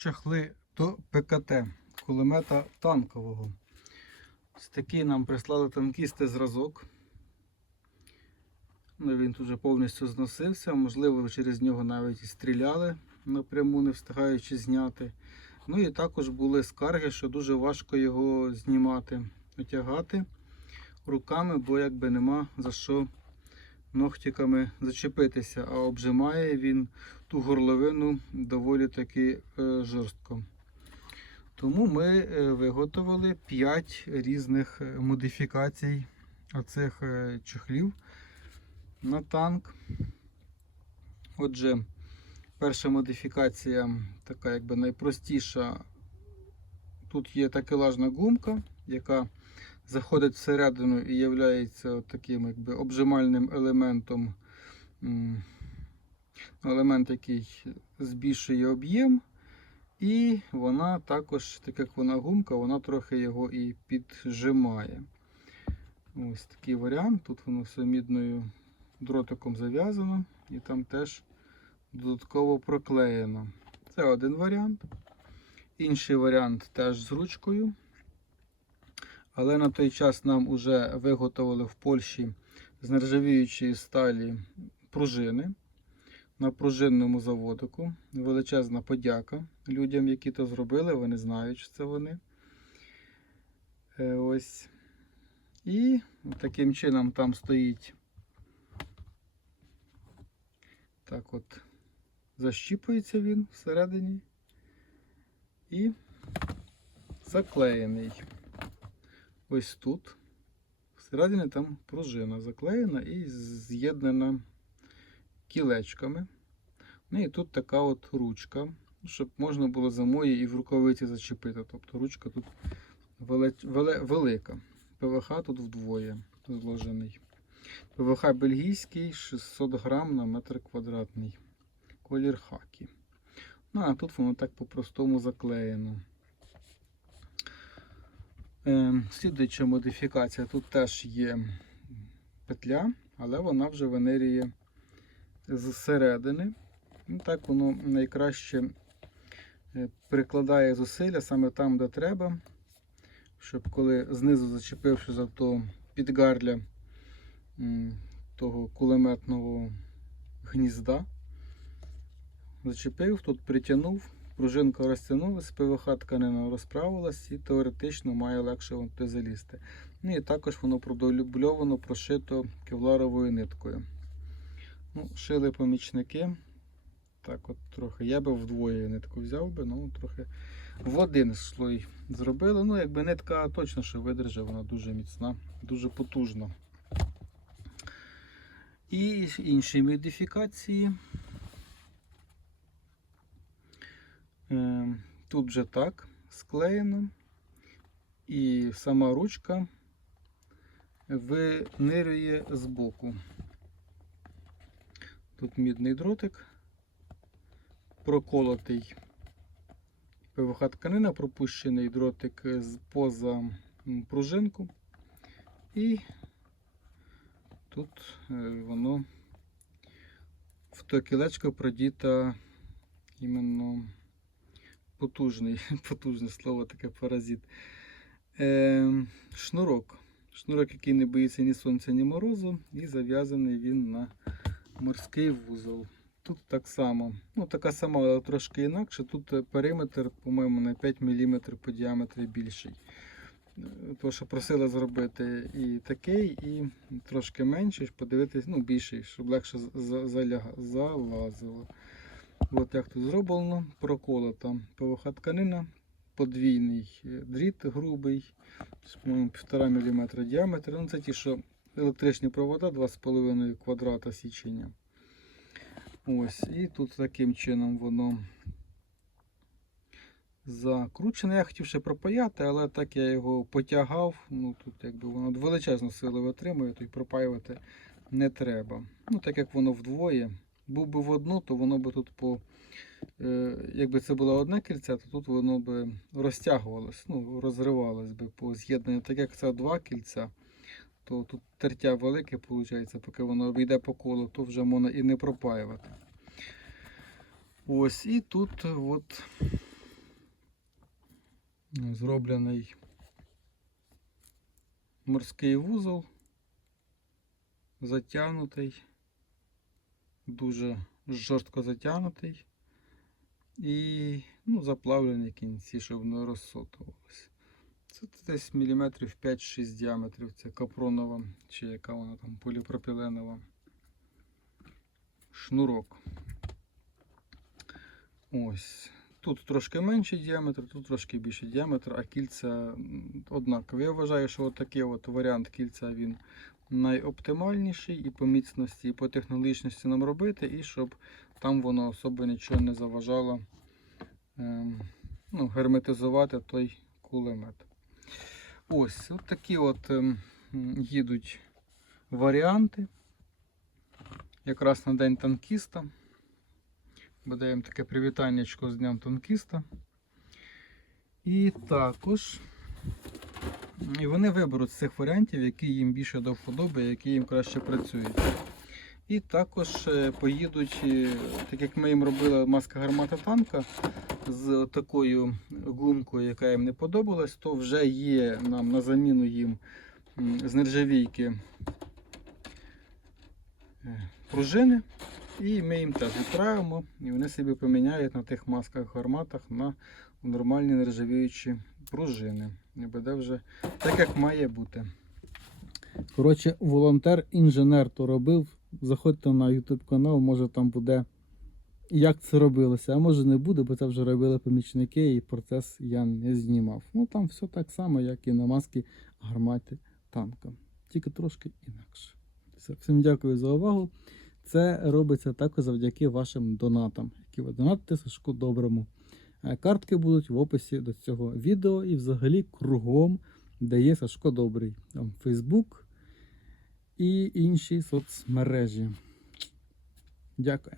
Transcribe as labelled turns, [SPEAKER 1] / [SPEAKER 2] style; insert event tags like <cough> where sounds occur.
[SPEAKER 1] чахли до ПКТ кулемета танкового. Ось такий нам прислали танкісти зразок. Ну, він тут вже повністю зносився, можливо, через нього навіть і стріляли напряму, не встигаючи зняти. Ну і також були скарги, що дуже важко його знімати, витягати руками, бо якби нема за що ногтиками зачепитися, а обжимає він ту горловину доволі таки е, жорстко. Тому ми е, виготовили 5 різних е, модифікацій оцих чохлів на танк. Отже, перша модифікація, така якби найпростіша. Тут є такелажна гумка, яка заходить всередину і є таким якби обжимальним елементом. Елемент, який збільшує об'єм. І вона також, так як вона гумка, вона трохи його і піджимає. Ось такий варіант. Тут воно все мідною дротиком зав'язано і там теж додатково проклеєно. Це один варіант. Інший варіант теж з ручкою. Але на той час нам вже виготовили в Польщі з нержавіючої сталі пружини на пружинному заводику. Величезна подяка людям, які то зробили. Вони знають, що це вони. Е, Ось. І таким чином там стоїть. Так от защіпується він всередині і заклеєний. Ось тут. Всередині там пружина заклеєна і з'єднана кілечками. Ну і тут така от ручка, щоб можна було за мої і в рукавиці зачепити. Тобто ручка тут велика. ПВХ тут вдвоє зложений. ПВХ бельгійський 600 грам на метр квадратний. Колір хакі. Ну, а тут воно так по-простому заклеєно. Е, слідуюча модифікація. Тут теж є петля, але вона вже венеріє зсередини. Ну, так воно найкраще е, прикладає зусилля саме там, де треба, щоб коли знизу зачепивши за то підгарля того кулеметного гнізда, зачепив, тут притягнув, пружинка розтягнулася, ПВХ тканина розправилась і теоретично має легше вон залізти. Ну і також воно продубльовано, прошито кевларовою ниткою. Ну, шили помічники. Так от трохи. Я би вдвоє нитку взяв би, ну трохи в один слой зробили. Ну, якби нитка точно що видержить, вона дуже міцна, дуже потужна. І інші модифікації. Е, Тут вже так склеєно. І сама ручка винирює збоку. Тут мідний дротик, проколотий ПВХ тканина, пропущений дротик з поза пружинку. І тут е, воно в то кілечко продіта іменно потужний, <laughs> потужне слово таке паразит. Е, шнурок. Шнурок, який не боїться ні сонця, ні морозу, і зав'язаний він на морський вузол. Тут так само, ну така сама, але трошки інакше. Тут е, периметр, по-моєму, на 5 мм по діаметрі більший. Е, То, що просили зробити і такий, і трошки менший, подивитись, ну, більший, щоб легше залазило. Як тут зроблено, проколота ПВХ тканина, подвійний е, дріт грубий, по-моєму, 1,5 мм діаметр. Ну, це ті, що електричні провода 2,5 квадрата січення. Ось, і тут таким чином воно закручене. Я хотів ще пропаяти, але так я його потягав. Ну тут якби воно величезну силу витримує, то й пропаювати не треба. Ну, так як воно вдвоє. Був би в одну, то воно би тут по. Е, якби це було одне кільце, то тут воно би розтягувалось, ну, розривалось би по з'єднанню. Так як це два кільця, то тут тертя велике, виходить, поки воно вийде по колу, то вже можна і не пропаювати. Ось, і тут от зроблений морський вузол, затягнутий, дуже жорстко затягнутий і ну, заплавлені кінці, щоб не розсотувалося. Це десь міліметрів 5-6 діаметрів. Це капронова чи яка вона там поліпропіленова шнурок. Ось. Тут трошки менший діаметр, тут трошки більший діаметр, а кільця однакові. Я вважаю, що такий от варіант кільця він найоптимальніший і по міцності, і по технологічності нам робити, і щоб там воно особо нічого не заважало ем, ну, герметизувати той кулемет. Ось от такі от ем, їдуть варіанти. Якраз на день танкіста. Буде таке привітаннячко з Днем танкіста. І також і вони виберуть з цих варіантів, які їм більше до вподоби, які їм краще працюють. І також е, поїдуть, е, так як ми їм робили маска гармата танка з такою гумкою, яка їм не подобалась, то вже є нам на заміну їм з нержавійки е, пружини. І ми їм теж відправимо, і вони собі поміняють на тих масках гарматах на нормальні нержавіючі пружини. І буде вже так, як має бути. Коротше, волонтер-інженер то робив. Заходьте на YouTube канал, може там буде, як це робилося, а може не буде, бо це вже робили помічники і процес я не знімав. Ну там все так само, як і на маски гармати танка. Тільки трошки інакше. Все. Всім дякую за увагу. Це робиться також завдяки вашим донатам, які ви донатите Сашку Доброму. Е, Картки будуть в описі до цього відео і взагалі кругом, де є Сашко Добрий. Там Фейсбук і інші соцмережі. Дякую.